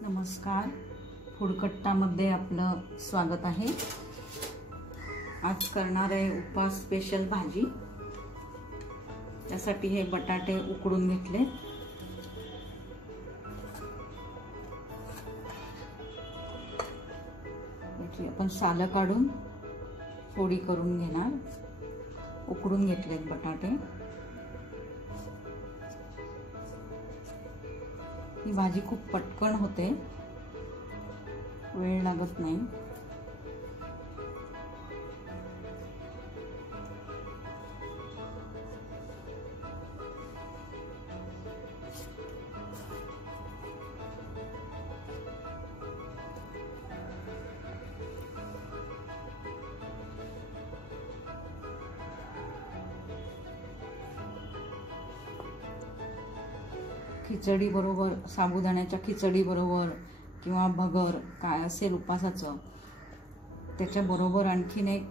नमस्कार, फूडकट्टामध्ये आपलं स्वागत आहे। आज करणार आहे उपवास स्पेशल भाजी। त्यासाठी हे बटाटे उकडून घेतले। याची आपण साल काढून फोडी करून घेणार। उकडून घेतलेत बटाटे। ही भाजी खूप पटकन होते, वेळ लागत नाही। खिचडी बरोबर, साबुदाण्याच्या खिचडी बरोबर किंवा भगर काय असेल उपवासाचं, त्याच्या बरोबर आणखीन एक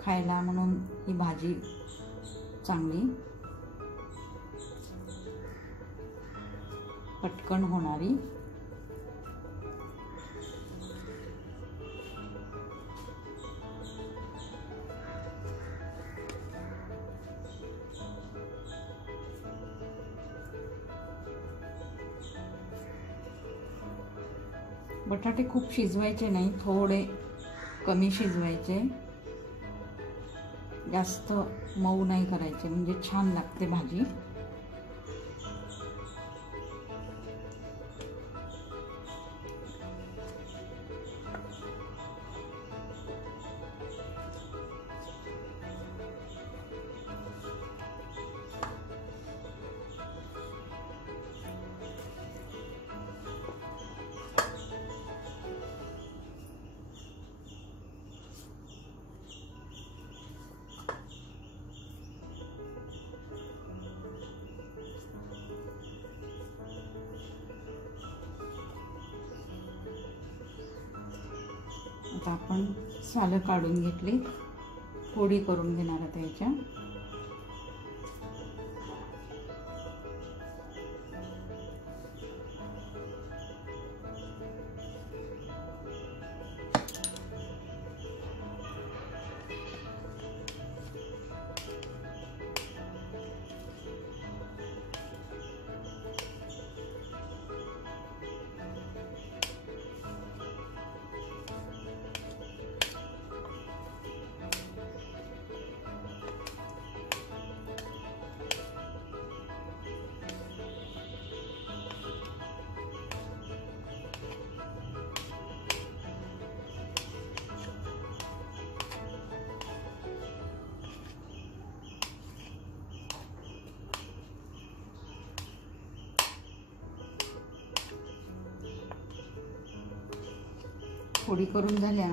खायला म्हणून ही भाजी चांगली, पटकन होणारी। बटाटे खूप शिजवायचे नाही, थोडे कमी शिजवायचे, जास्त मऊ नाही करायचे, म्हणजे छान लागते भाजी। आता आपण साल काढून घेतली, फोडी करून घेणार आता याच्या। फोडी करून झाल्या,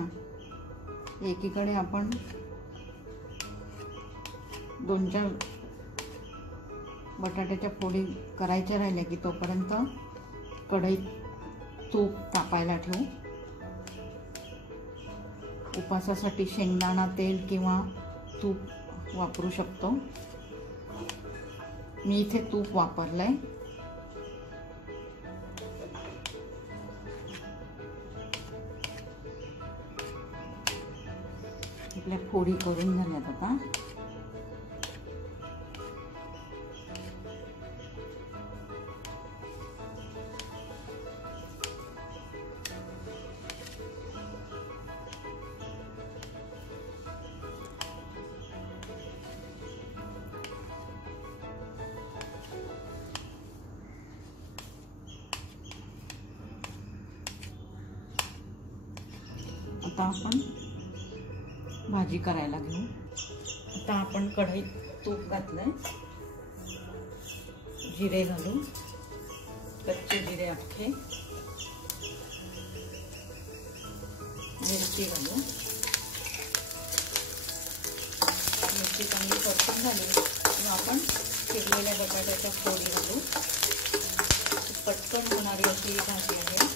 एकीकडे आपण 2-4 बटाट्याच्या फोडी करायच्या राहिल्या की तोपर्यंत कढईत तूप तापायला ठेवू। उपवासासाठी शेंगदाणा तेल किंवा तूप वापरू शकतो। मी इथे तूप वापरलंय। आपल्या फोडी करून झाल्यात आता। आता आपण भाजी करायला घेऊ। आता आपण कढईत तूप घातलंय, जिरे घालू, कच्चे जिरे अख्खे, मिरची घालू। मिरची चांगली परतून झाली किंवा आपण चिरलेल्या बटाट्याच्या फोडी घालू। पटकन होणारी अशी भाजी आहे।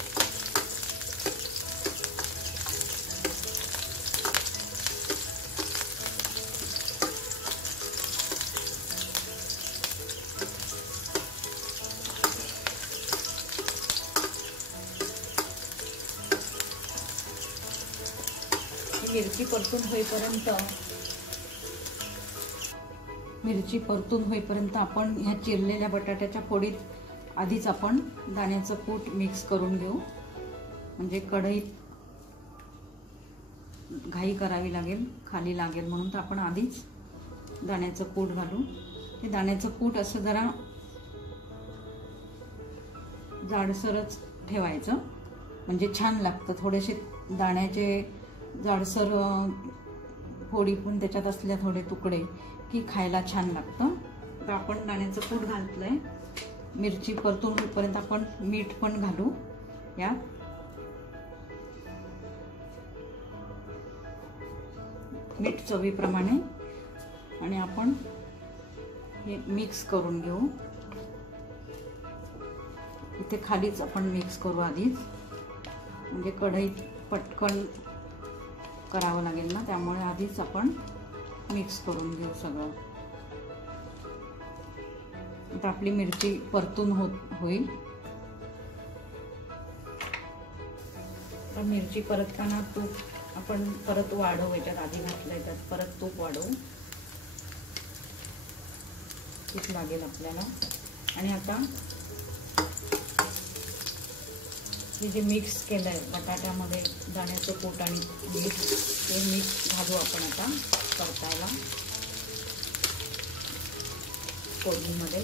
मिरची परतून होईपर्यंत आपण ह्या चिरलेल्या बटाट्याच्या फोडीत आधीच आपण दाण्याचं कूट मिक्स करून घेऊ, म्हणजे कढईत घाई करावी लागेल, खाली लागेल म्हणून तर आपण आधीच दाण्याचं कूट घालू. हे दाण्याचं कूट असं जरा जाडसरच ठेवायचं, म्हणजे छान लागतं. थोडेसे दाण्याचे जाडसर फोडी पण त्याच्यात असल्या थोडे तुकडे की खायला छान लागतं. तर आपण दाण्याचं कूट घातलंय. मिरची परतून होईपर्यंत आपण मीठ पण घालू यात. मीठ चवीप्रमाणे आणि आपण हे मिक्स करून घेऊ. इथे खालीच आपण मिक्स करू आधीच, म्हणजे कढईत पटकन करावं लागेल ना, त्यामुळे आधीच आपण मिक्स करून घेऊ सगळं. आता आपली मिरची परतून होईल. तर मिरची परतताना तूप आपण परत वाढवू, याच्यात आधी घातलंय त्यात परत तूप वाढवू, तूप लागेल आपल्याला. आणि आता हे जे मिक्स केलंय बटाट्यामध्ये दाण्याचं कूट आणि मीठ, ते मिक्स घालू आपण आता परतायला फोडणीमध्ये.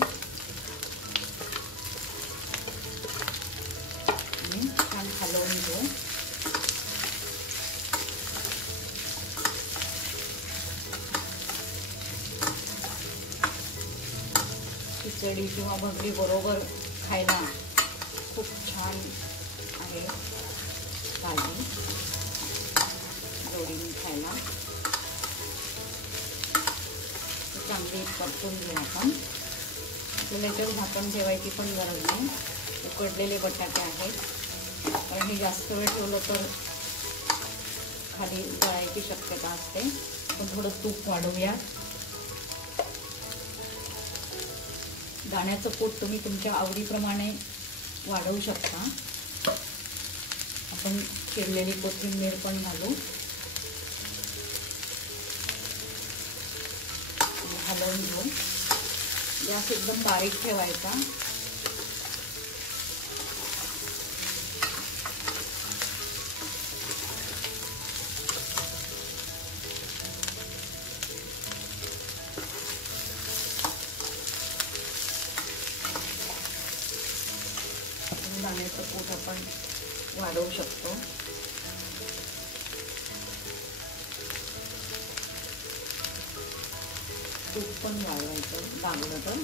आणि छान हलवून घेऊ. खिचडी किंवा भाकरी बरोबर खायला खूप छान आहे भाजी, जोडीने खायला. चांगली परतून घेऊ आपण. आपल्याला याच्यावर झाकण ठेवायची पण गरज नाही, उकडलेले बटाटे आहेत. कारण हे जास्त वेळ ठेवलं तर खाली जळायची शक्यता असते. पण थोडं तूप वाढवूया. दाण्याचं कूट तुम्ही तुमच्या आवडीप्रमाणे वाढवू शकता. आपण चिरलेली कोथिंबीर पण घालू. हलवून घेऊ. गॅस एकदम बारीक ठेवायचा. दाण्याचं कूट आपण वाढवू शकतो. तूप पण वाढवायचं लागलं तर.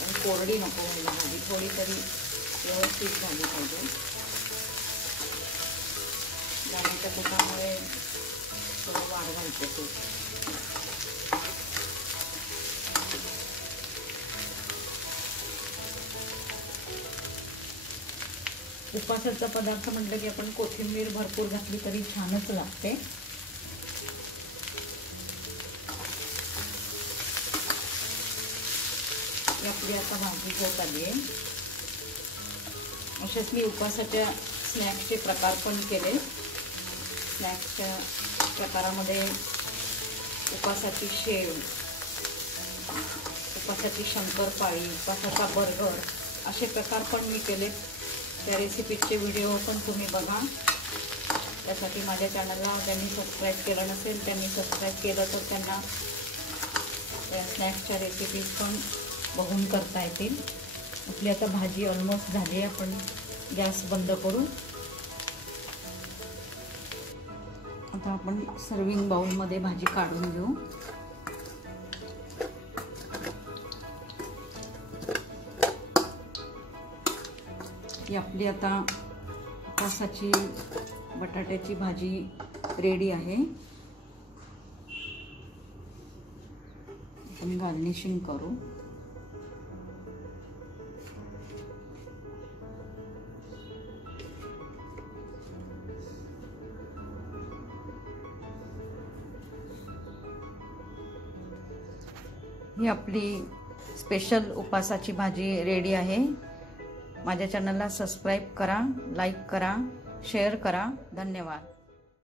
पण कोरडी नको व्हायला भाजी, थोडी तरी व्यवस्थित झाली पाहिजे. दाण्याच्या तुपामुळे थोडं वाढवायचं तूप. उपासाचा पदार्थ म्हटलं की आपण कोथिंबीर भरपूर घातली तरी छानच लागते. आपली आता भाजी होत आली आहे. असेच मी उपासाच्या स्नॅक्सचे प्रकार पण केले. स्नॅक्सच्या प्रकारामध्ये उपासाची शेव, उपासाची शंकरपाळी, उपासाचा बर्गर असे प्रकार पण मी केले. त्या रेसिपीचे व्हिडिओ पण तुम्ही बघा. त्यासाठी माझ्या चॅनलला ज्यांनी सबस्क्राईब केलं नसेल त्यांनी सबस्क्राईब केलं तर त्यांना त्या स्नॅक्सच्या रेसिपीज पण बघून करता येतील. आपली आता भाजी ऑलमोस्ट झाली आहे. आपण गॅस बंद करू. आता आपण सर्विंग बाउलमध्ये भाजी काढून घेऊ. ही आपली आता उपासाची बटाट्याची भाजी रेडी आहे. आपण गार्निशिंग करू. ही आपली स्पेशल उपासाची भाजी रेडी आहे. माझ्या चॅनलला सबस्क्राईब करा, लाईक करा, शेअर करा. धन्यवाद.